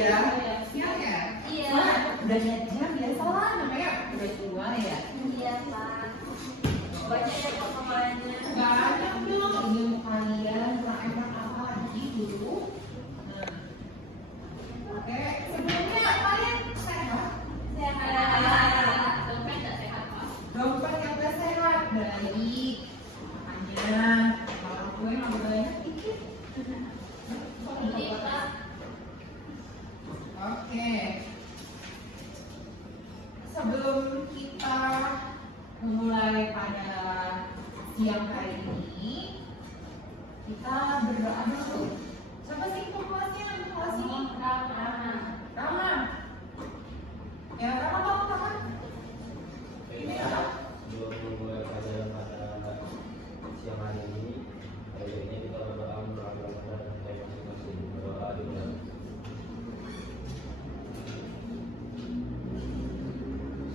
ya? Siang ya? Iya. Udah niat jam biasa lah, namanya udah tua ya. Iya, Pak. Banyak ya potongannya. Banyak dong. Ini kalian enak apa lagi dulu? Nah, oke. Sebelumnya kalian sehat? Sehat. Dompet nggak sehat, Pak? Dompet yang gak sehat, baik. Makanya kalau gue nggak banyak dikit. Ini, Pak. Oke. Sebelum kita memulai pada siang hari ini, kita berdoa dulu. Siapa sih kelasnya? Kelas ini? Rama. Ya, Rama kamu kapan? Ini apa? Sebelum memulai pelajaran pada siang hari ini, baiknya kita berdoa melakukan dan baik masing-masing berdoa dulu.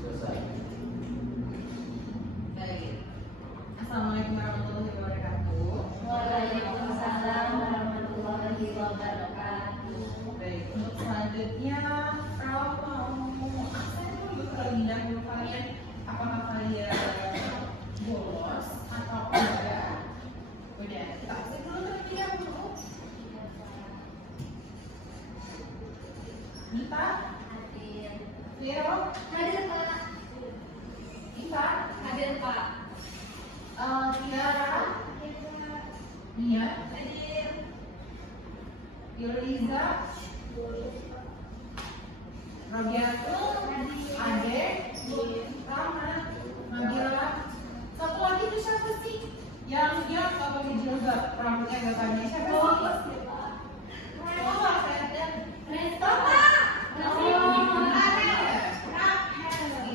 Selesai. Baik. Assalamualaikum warahmatullahi wabarakatuh. Waalaikumsalam warahmatullahi wabarakatuh. Baik, untuk selanjutnya kalau mau aksen dulu terlebih dahulu kalian, apakah kalian bolos atau enggak? Udah, kita aksen dulu terlebih dahulu. Nita, Hadir. Vero, Hadir, Pak. Iva, Hadir, Pak. Tiara, Hadir, Pak. Nia, Hadir. Yoliza, Robiatul, Ade, Rama, Nabila. Satu lagi itu siapa sih? Yang dia nggak pakai jilbab, rambutnya nggak panjang. Siapa sih? Oh, Rafedan. Bapak.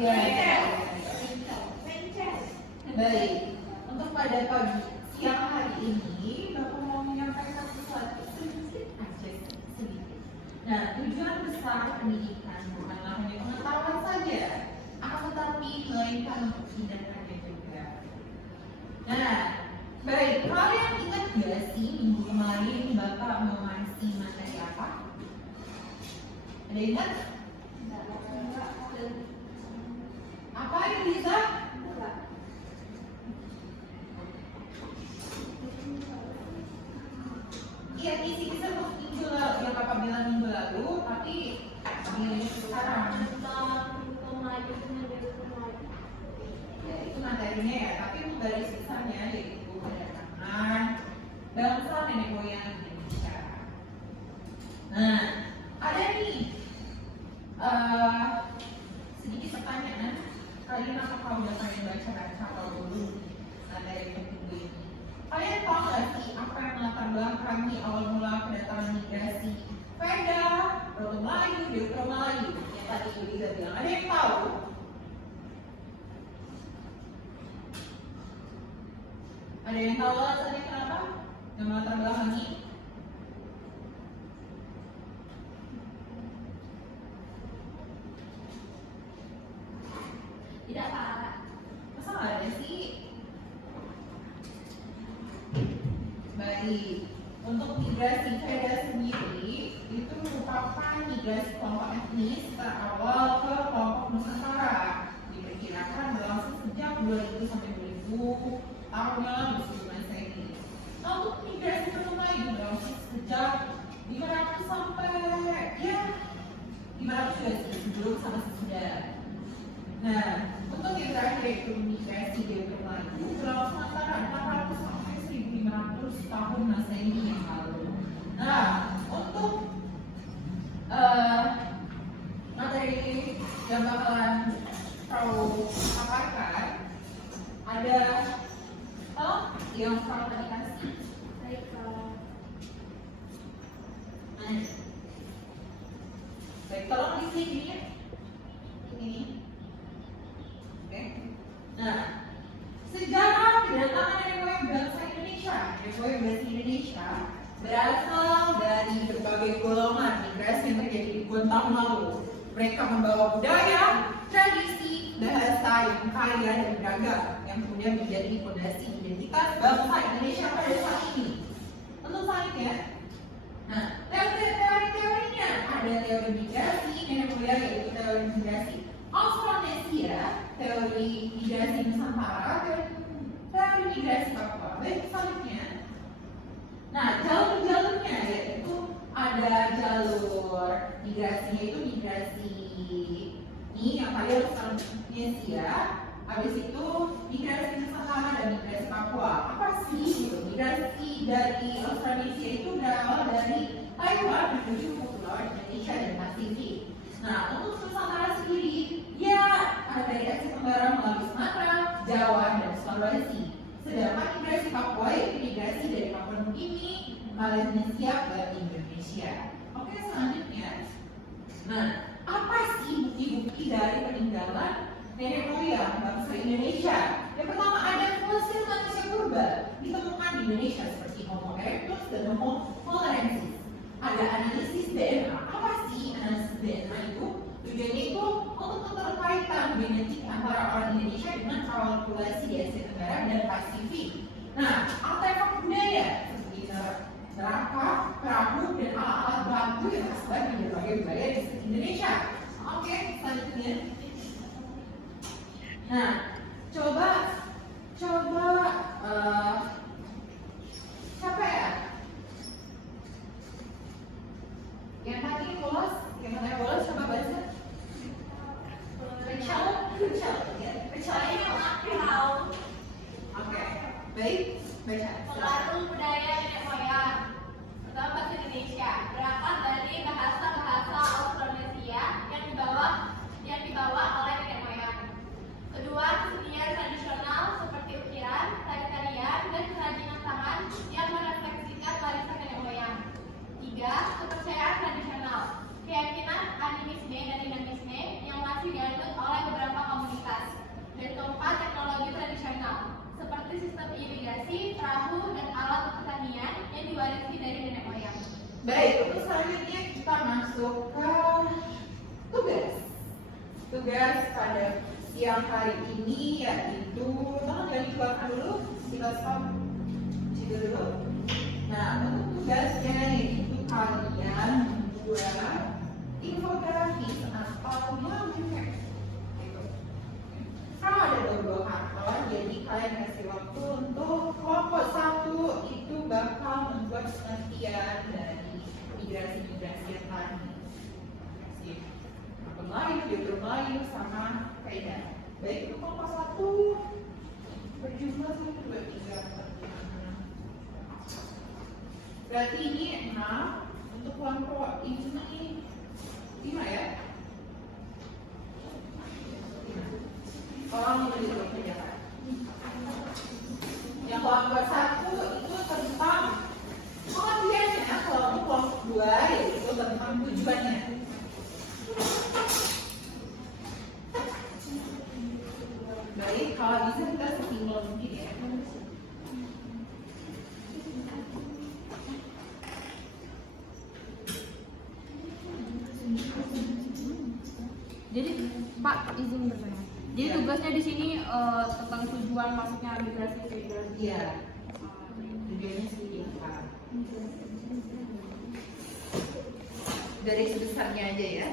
Iya. Baik. Untuk pada pagi siang hari ini, Bapak mau menyampaikan sesuatu sedikit aja, sedikit. Nah, tujuan besar pendidikan bukanlah hanya pengetahuan saja, akan tetapi melainkan untuk tindakannya juga. Nah, baik. Kalian ingat gak sih minggu kemarin Bapak mau ngasih materi apa? Ada ingat? Apa yang bisa? Iya, kisi-kisi minggu lalu yang Bapak bilang minggu lalu, tapi ini sekarang. Ya, itu materinya ya, tapi dari sisanya yaitu kedatangan bangsa nenek moyang Indonesia. Nah, ada nih sedikit pertanyaan. Kalian apakah udah kalian baca atau belum dari minggu ini? Kalian tahu nggak sih apa yang melatar belakangi awal mula kedatangan migrasi Veda, Proto Melayu, Deutero Melayu yang tadi Yuliza bilang? Ada yang tahu? Ada yang tahu alasannya kenapa? Yang melatar belakangi? Tidak, Pak. Masa nggak ada sih? Baik, untuk migrasi Veda sendiri itu merupakan migrasi kelompok etnis terawal ke kelompok Nusantara. Diperkirakan berlangsung sejak 2000 sampai 2000 tahun yang lalu sebelum Masehi. Nah, untuk migrasi Proto Melayu berlangsung sejak 500 sampai ya 500 juga sebelum sama sesudah. Nah, untuk yang terakhir yaitu migrasi Deutero Melayu berlangsung antara 400 sampai 1500 tahun Masehi yang lalu. Nah, untuk materi yang bakalan tahu paparkan ada yang kalau tadi kasih. Baik, Pak. Baik, tolong di sini ya. Ini. Oke. Nah, sejarah kedatangan nenek moyang bangsa Indonesia, nenek moyang bangsa Indonesia berasal dari berbagai golongan migrasi yang terjadi di ribuan tahun lalu. Mereka membawa budaya, tradisi, bahasa yang kaya dan beragam yang kemudian menjadi fondasi identitas bangsa Indonesia pada saat ini. Tentu saja. Nah, teori-teorinya ada ada teori migrasi nenek moyang yaitu teori migrasi Austronesia, teori migrasi Nusantara, teori migrasi Papua. Baik, selanjutnya. Nah, jalur-jalurnya yaitu ada jalur migrasinya itu migrasi ini yang kalian Austronesia, habis itu migrasi Nusantara dan migrasi Papua. Apa sih gitu? Migrasi dari Austronesia itu berawal dari Taiwan menuju ke Pulau Indonesia dan Pasifik. Nah, untuk Nusantara sendiri, ya ada dari Aceh Tenggara melalui Sumatera, Jawa, dan Sulawesi. Sedangkan migrasi Papua itu migrasi dari Papua Nugini, Malaysia ke Indonesia. Oke, selanjutnya. Nah, apa sih bukti-bukti dari peninggalan nenek moyang bangsa Indonesia? Yang pertama ada fosil manusia purba ditemukan di Indonesia seperti Homo erectus dan Homo florensis. Ada analisis DNA. Apa sih analisis DNA itu? Tujuannya itu untuk keterkaitan genetik antara orang Indonesia dengan kawalan populasi di Asia Tenggara dan Pasifik. Nah, artefak budaya seperti neraka, perahu, dan alat-alat bambu yang tersebar di berbagai wilayah di Indonesia. Oke, selanjutnya. Nah, coba siapa ya? Yang tadi bolos, coba baca. Rachel, ya. Rachel ini Akral. Oke, baik, baca. Pengaruh budaya nenek moyang. Pertama bahasa Indonesia berasal dari bahasa-bahasa Austronesia yang dibawa oleh nenek moyang. Kedua, kesenian tradisional seperti ukiran, tari-tarian, dan kerajinan tangan yang merefleksikan warisan nenek moyang. Tiga, kepercayaan tradisional, keyakinan animisme dan dinamisme yang masih dianut oleh beberapa komunitas. Dan keempat, teknologi tradisional seperti sistem irigasi, perahu, dan alat pertanian yang diwarisi dari nenek moyang. Baik, untuk selanjutnya kita masuk ke tugas pada siang hari ini yaitu jangan dikeluarkan dulu, kita stop situ dulu. Nah, untuk tugasnya yaitu kalian membuat infografis atau meme. Kalau ada dua karton, jadi kalian kasih waktu untuk kelompok satu itu bakal membuat penelitian dari migrasi-migrasi yang tadi. Kasih akun lain, video lain, sama kaidah. Baik, untuk kelompok satu berjumlah 1, 2, 3, 4, 5. Berarti ini 6. Untuk kelompok ini 5 ya. Orang menulis kebanyakan. Yang kelompok 1 itu tentang pengertiannya, kelompok 2 yaitu tentang tujuannya. Baik, kalau bisa kita sesimpel mungkin ya. Jadi Pak izin bertanya. Jadi Ya. tugasnya di sini tentang tujuan masuknya migrasi ke Indonesia. Iya. Tujuannya seperti apa? Dari sebesarnya aja ya.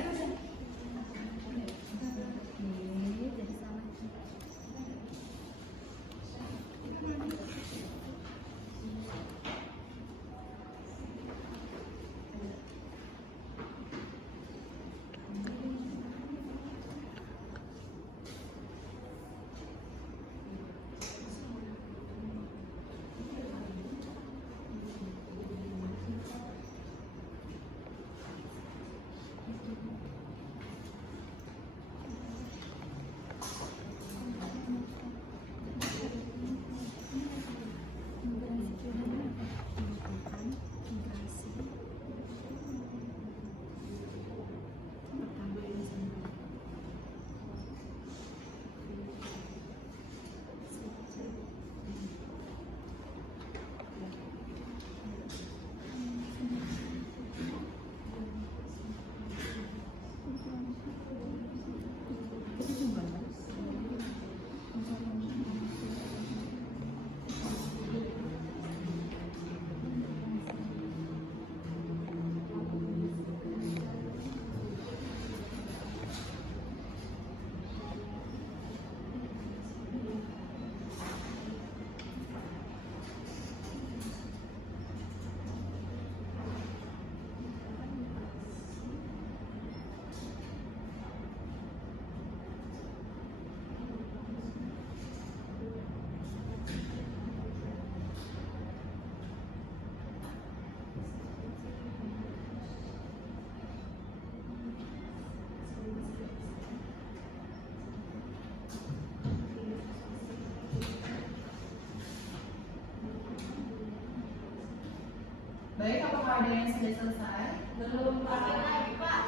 ada yang sudah selesai? Belum lagi, Pak.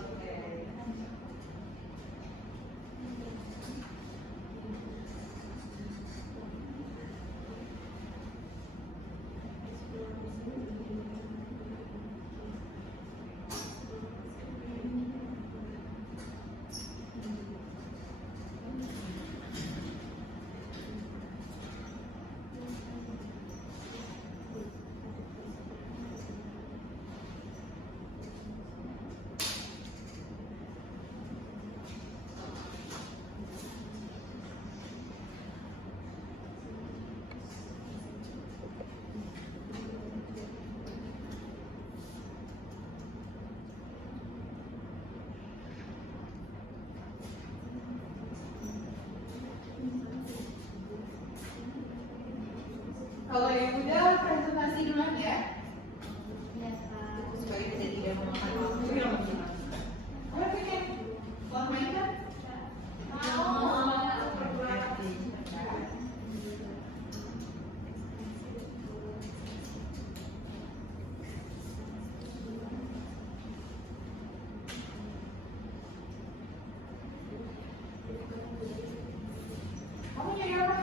Oke. Kalau yang udah presentasi duluan ya, Iya, Pak. supaya kita tidak memakan waktu yang lebih lama. Kalian pengen mau main kan? Kamu nyari apa?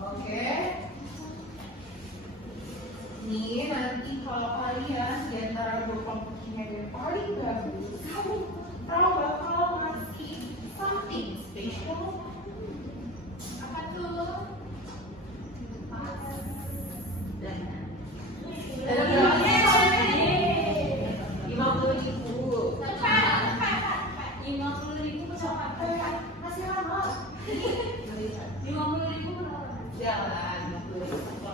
Oke. Nih nanti kalau kalian di antara dua kelompok ini ada yang paling bagus, kamu bakal ngasih something special. Apa tuh? Dan 50.000. Masih lama. Jalan 50.000.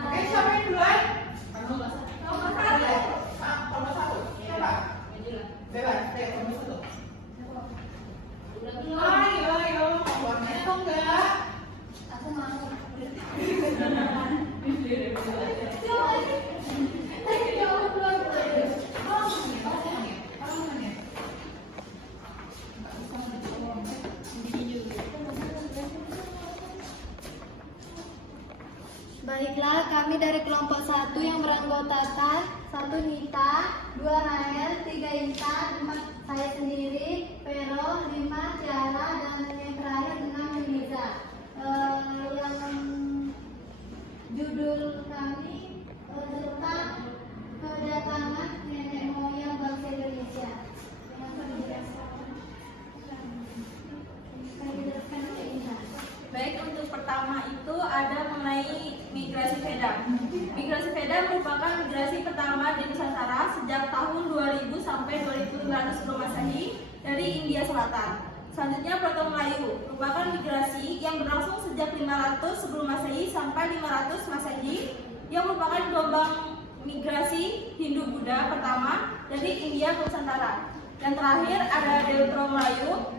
Oke, siapa yang duluan? Nomor satu. Siapa? Bebas. Ayo, nomor satu. Ayo, warnanya atau enggak? Aku mau. Baiklah, kami dari kelompok 1 yang beranggotakan 1 Nita, 2 Rahel, 3 Intan, 4 saya sendiri, Vero, 5 Tiara, dan yang terakhir 6 Yuniza. Yang judul kami tentang kedatangan nenek moyang bangsa Indonesia. Baik, untuk pertama itu ada mengenai migrasi Veda. Migrasi Veda merupakan migrasi pertama di Nusantara sejak tahun 2000 sampai 2500 sebelum Masehi dari India Selatan. Selanjutnya Proto Melayu merupakan migrasi yang berlangsung sejak 500 sebelum Masehi sampai 500 Masehi yang merupakan gelombang migrasi Hindu-Buddha pertama dari India ke Nusantara. Dan terakhir ada Deutero Melayu,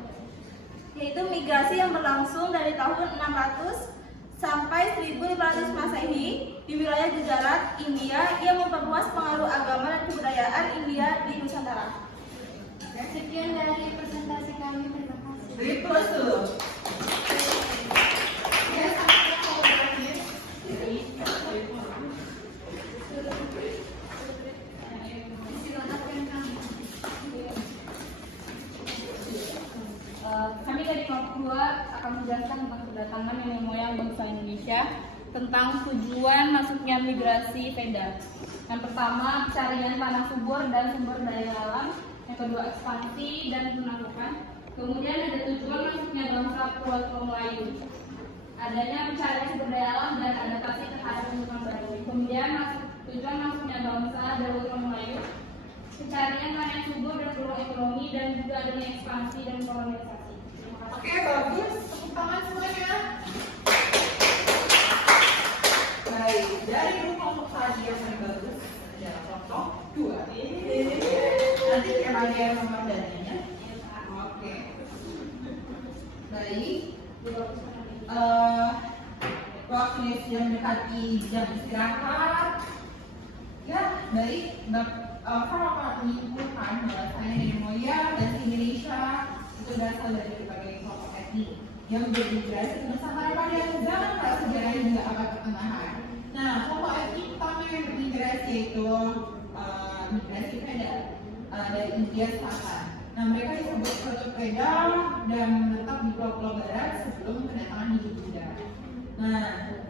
yaitu migrasi yang berlangsung dari tahun 600 sampai 1500 Masehi di wilayah Gujarat, India yang memperluas pengaruh agama dan kebudayaan India di Nusantara. Sekian dari presentasi kami, terima kasih. Repost dulu. Ya, sampai kalau berakhir. Kami dari kelompok 2 akan menjelaskan tentang kedatangan nenek moyang bangsa Indonesia, tentang tujuan masuknya migrasi Veda. Yang pertama, pencarian tanah subur dan sumber daya alam. Yang kedua, ekspansi dan penaklukan. Kemudian ada tujuan masuknya bangsa Pulau Melayu, adanya pencarian sumber daya alam dan adaptasi terhadap lingkungan baru. Kemudian tujuan masuknya bangsa Pulau Melayu, pencarian tanah yang subur dan peluang ekonomi, dan juga adanya ekspansi dan kolonisasi. Oke, bagus. Tepuk tangan semuanya. Baik, dari dua kelompok tadi yang paling bagus adalah kelompok 2. Nanti tiap ada yang nomor dananya. Oke. Baik. Waktunya sudah mendekati jam istirahat. Ya, baik. Farah menyimpulkan bahwasanya nenek moyang dan Indonesia itu berasal dari berbagai kelompok etnik yang bermigrasi ke Nusantara pada zaman prasejarah hingga abad pertengahan. Nah, kelompok etnik pertama yang bermigrasi yaitu migrasi Veda dari India Selatan. Nah, mereka disebut Proto Veda dan menetap di Pulau-Pulau Barat sebelum kedatangan Hindu Buddha. Nah,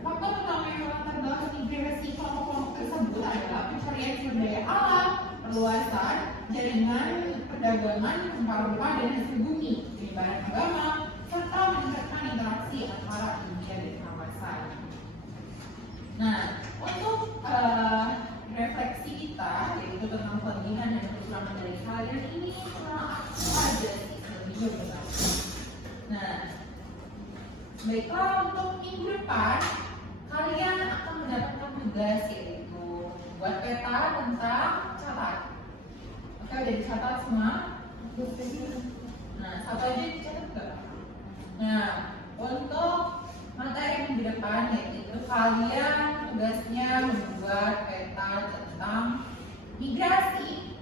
faktor utama yang melatar belakang migrasi kelompok-kelompok tersebut adalah pencarian sumber daya alam, perluasan, jaringan perdagangan, rempah-rempah dan hasil bumi, penyebaran agama, serta meningkatkan interaksi antara India dan kawasan. Nah, untuk refleksi kita, yaitu tentang kelebihan dan kekurangan dari kalian ini apa aja sih lebih benar. Nah, baiklah, untuk minggu depan kalian akan mendapatkan tugas yaitu buat peta tentang catat. Oke, udah dicatat semua? Nah, satu aja dicatat nggak? Nah, untuk materi minggu depan yaitu kalian tugasnya membuat peta tentang migrasi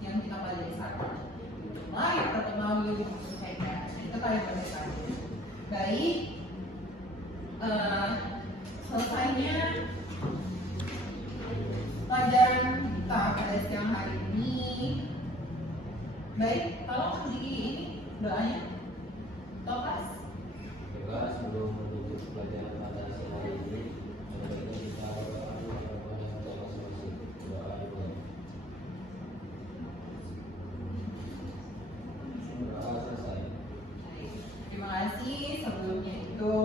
yang kita pelajari saat ini. Nah, yang pertama itu kalian belajar. Baik, selesainya pelajaran kita pada siang hari ini. Baik, tolong berdiri ini doanya. Tokas. Juga sebelum menutup pelajaran pada siang hari ini, sebaiknya kita berdoa kepada kita masing-masing. Doa dimulai. Doa selesai. Terima kasih. Sebelumnya itu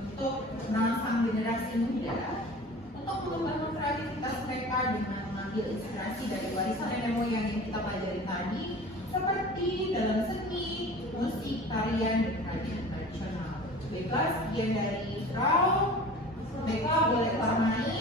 untuk merangsang generasi muda untuk mengembangkan kreativitas mereka dengan mengambil inspirasi dari warisan nenek moyang yang kita pelajari tadi, seperti dalam seni, musik, tarian, dan kerajinan tradisional. Baiklah, sekian dari Frau. Baiklah, boleh warnai